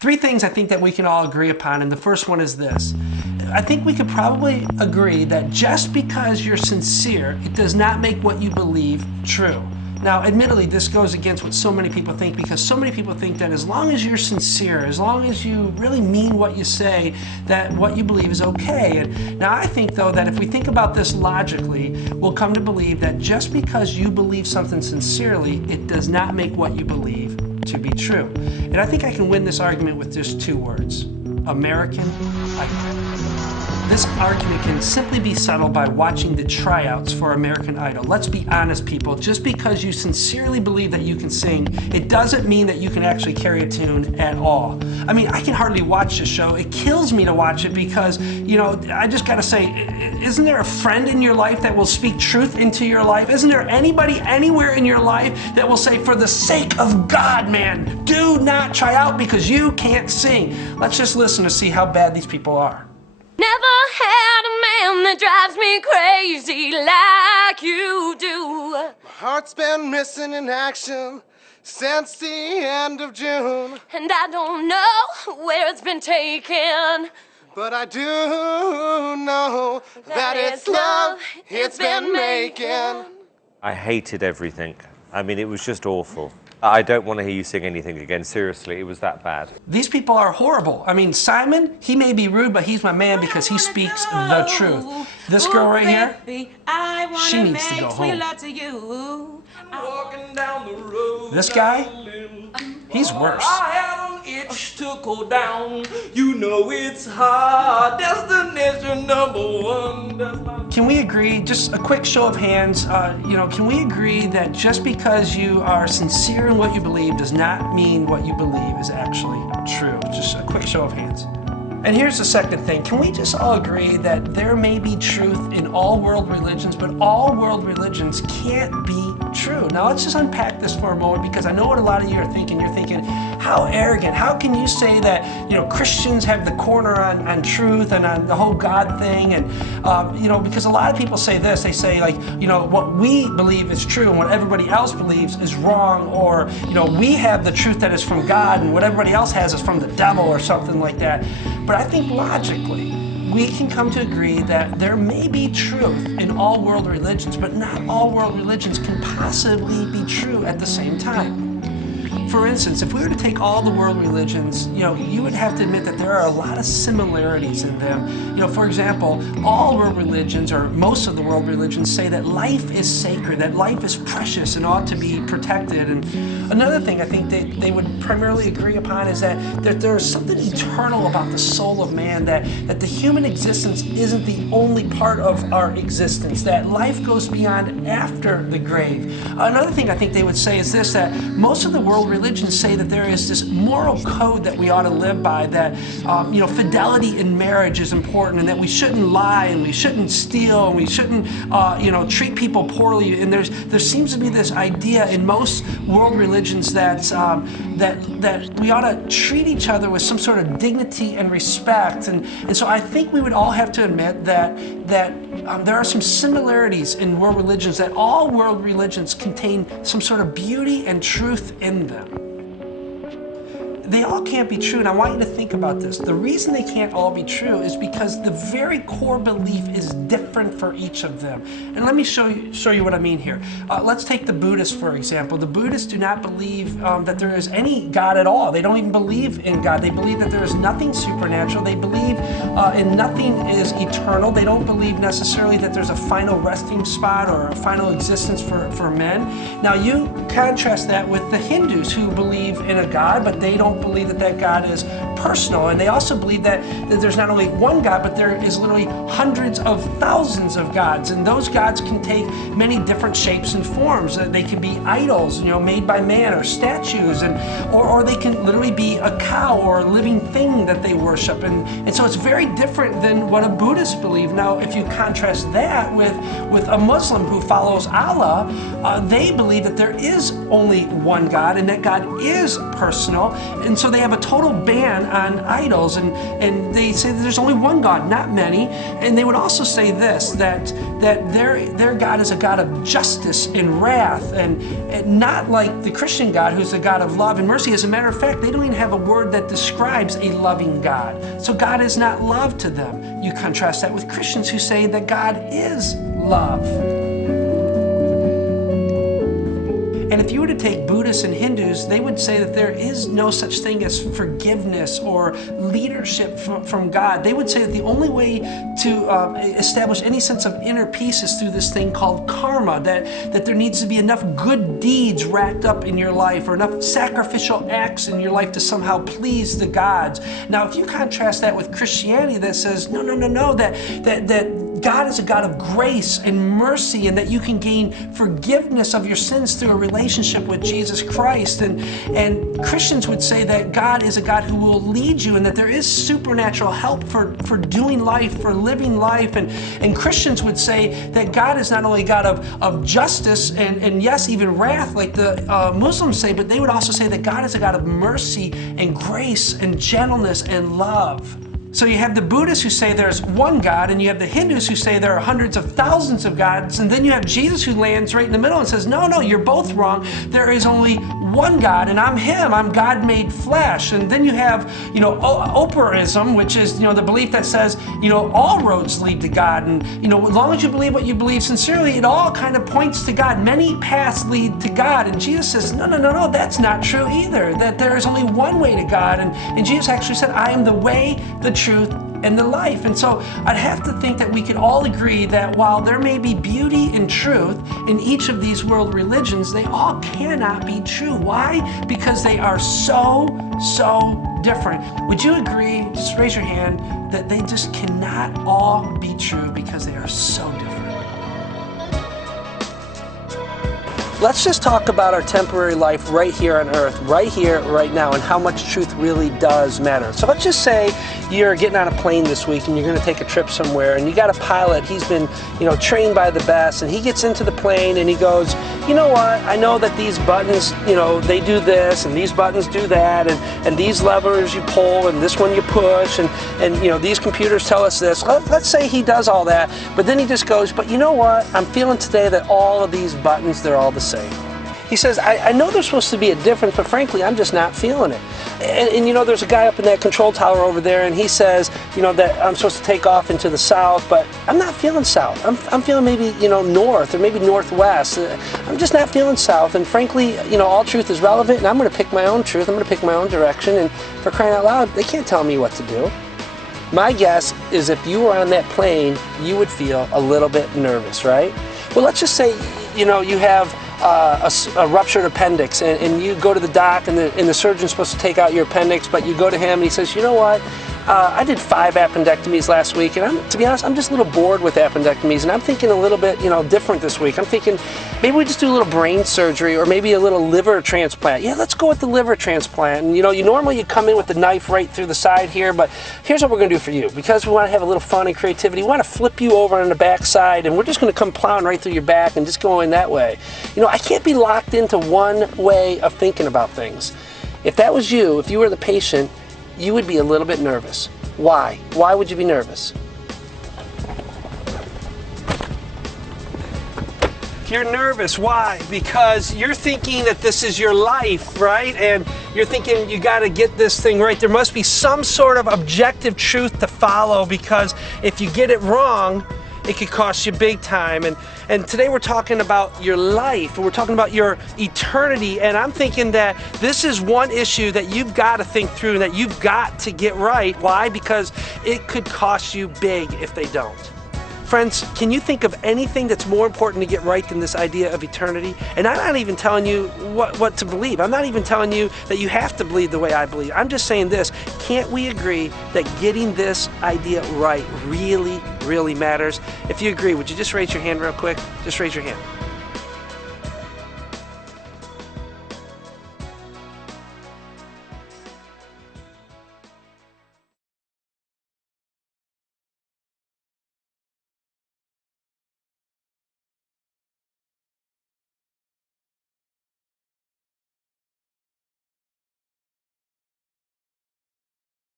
Three things I think that we can all agree upon, and the first one is this. I think we could probably agree that just because you're sincere, it does not make what you believe true. Now, admittedly, this goes against what so many people think, because so many people think that as long as you're sincere, as long as you really mean what you say, that what you believe is okay. And now I think, though, that if we think about this logically, we'll come to believe that just because you believe something sincerely, it does not make what you believe to be true. And I think I can win this argument with just two words: American Idol. This argument can simply be settled by watching the tryouts for American Idol. Let's be honest, people. Just because you sincerely believe that you can sing, it doesn't mean that you can actually carry a tune at all. I mean, I can hardly watch this show. It kills me to watch it because, you know, I just gotta say, isn't there a friend in your life that will speak truth into your life? Isn't there anybody anywhere in your life that will say, for the sake of God, man, do not try out because you can't sing? Let's just listen to see how bad these people are. Never had a man that drives me crazy like you do. My heart's been missing in action since the end of June. And I don't know where it's been taken, But I do know that it's love it's been making. I hated everything. I mean, it was just awful. I don't want to hear you sing anything again. Seriously, it was that bad. These people are horrible. I mean, Simon, he may be rude, but he's my man because he speaks the truth. This girl right here, she needs to go home. This guy, he's worse. I had an itch to go down. You know it's hard. Destination number one. Can we agree, just a quick show of hands, can we agree that just because you are sincere in what you believe does not mean what you believe is actually true? Just a quick show of hands. And here's the second thing. Can we just all agree that there may be truth in all world religions, but all world religions can't be true? Now let's just unpack this for a moment, because I know what a lot of you are thinking. You're thinking, how arrogant, how can you say that, Christians have the corner on truth and on the whole God thing? And, because a lot of people say this, they say what we believe is true and what everybody else believes is wrong, or, we have the truth that is from God and what everybody else has is from the devil or something like that. But I think logically, we can come to agree that there may be truth in all world religions, but not all world religions can possibly be true at the same time. For instance, if we were to take all the world religions, you would have to admit that there are a lot of similarities in them. For example, all world religions, or most of the world religions, say that life is sacred, that life is precious and ought to be protected. And another thing I think they would primarily agree upon is that there's something eternal about the soul of man, that the human existence isn't the only part of our existence, that life goes beyond after the grave. Another thing I think they would say is this, that most of the world religions say that there is this moral code that we ought to live by, that fidelity in marriage is important, and that we shouldn't lie and we shouldn't steal and we shouldn't treat people poorly. And there seems to be this idea in most world religions that we ought to treat each other with some sort of dignity and respect. And so I think we would all have to admit that there are some similarities in world religions, that all world religions contain some sort of beauty and truth in them. They all can't be true, and I want you to think about this. The reason they can't all be true is because the very core belief is different for each of them. And let me show you what I mean here. Let's take the Buddhists, for example. The Buddhists do not believe that there is any God at all. They don't even believe in God. They believe that there is nothing supernatural. They believe in nothing is eternal. They don't believe necessarily that there's a final resting spot or a final existence for men. Now you contrast that with the Hindus, who believe in a God, but they don't believe that God is personal. And they also believe that there's not only one God, but there is literally hundreds of thousands of gods. And those gods can take many different shapes and forms. They can be idols, made by man, or statues, or they can literally be a cow or a living thing that they worship. And so it's very different than what a Buddhist believes. Now, if you contrast that with a Muslim who follows Allah, they believe that there is only one God and that God is personal. And so they have a total ban on idols, and they say that there's only one God, not many. And they would also say this, that their God is a God of justice and wrath, and not like the Christian God, who's a God of love and mercy. As a matter of fact, they don't even have a word that describes a loving God. So God is not love to them. You contrast that with Christians who say that God is love. And if you were to take Buddhists and Hindus, they would say that there is no such thing as forgiveness or leadership from God. They would say that the only way to establish any sense of inner peace is through this thing called karma, that there needs to be enough good deeds racked up in your life or enough sacrificial acts in your life to somehow please the gods. Now, if you contrast that with Christianity that says, no, that God is a God of grace and mercy, and that you can gain forgiveness of your sins through a relationship with Jesus Christ. And Christians would say that God is a God who will lead you, and that there is supernatural help for doing life, for living life. And Christians would say that God is not only a God of justice and yes, even wrath, like the Muslims say, but they would also say that God is a God of mercy and grace and gentleness and love. So you have the Buddhists who say there's one God, and you have the Hindus who say there are hundreds of thousands of gods, and then you have Jesus who lands right in the middle and says, no, you're both wrong. There is only one God, and I'm Him. I'm God made flesh. And then you have, Operism, which is, the belief that says, all roads lead to God, and, as long as you believe what you believe sincerely, it all kind of points to God. Many paths lead to God. And Jesus says, no, that's not true either, that there is only one way to God. And Jesus actually said, I am the way, the truth, and the life. And so I'd have to think that we could all agree that while there may be beauty and truth in each of these world religions, they all cannot be true. Why? Because they are so different. Would you agree, just raise your hand, that they just cannot all be true because they are so different? Let's just talk about our temporary life right here on earth, right here, right now, and how much truth really does matter. So let's just say you're getting on a plane this week and you're going to take a trip somewhere, and you got a pilot. He's been, trained by the best, and he gets into the plane and he goes, you know what? I know that these buttons, they do this, and these buttons do that, and these levers you pull, and this one you push, and these computers tell us this. Let's say he does all that, but then he just goes, but you know what? I'm feeling today that all of these buttons, they're all the same. He says, I know there's supposed to be a difference, but frankly, I'm just not feeling it. And there's a guy up in that control tower over there, and he says, that I'm supposed to take off into the south, but I'm not feeling south. I'm feeling maybe, north or maybe northwest. I'm just not feeling south. And frankly, all truth is relevant, and I'm going to pick my own truth. I'm going to pick my own direction. And for crying out loud, they can't tell me what to do. My guess is if you were on that plane, you would feel a little bit nervous, right? Well, let's just say, you have a ruptured appendix, and you go to the doc, and the surgeon's supposed to take out your appendix, but you go to him and he says, you know what, I did 5 appendectomies last week, and to be honest, I'm just a little bored with appendectomies, and I'm thinking a little bit, different this week. I'm thinking maybe we just do a little brain surgery, or maybe a little liver transplant. Yeah, let's go with the liver transplant. And you normally come in with the knife right through the side here, but here's what we're going to do for you. Because we want to have a little fun and creativity, we want to flip you over on the back side, and we're just going to come plowing right through your back and just go in that way. I can't be locked into one way of thinking about things. If that was you, if you were the patient, you would be a little bit nervous. Why? Why would you be nervous? You're nervous. Why? Because you're thinking that this is your life, right? And you're thinking you got to get this thing right. There must be some sort of objective truth to follow, because if you get it wrong, it could cost you big time. And today we're talking about your life, and we're talking about your eternity, and I'm thinking that this is one issue that you've got to think through and that you've got to get right. Why? Because it could cost you big if they don't. Friends, can you think of anything that's more important to get right than this idea of eternity? And I'm not even telling you what to believe. I'm not even telling you that you have to believe the way I believe. I'm just saying this: can't we agree that getting this idea right really, really matters? If you agree, would you just raise your hand real quick? Just raise your hand.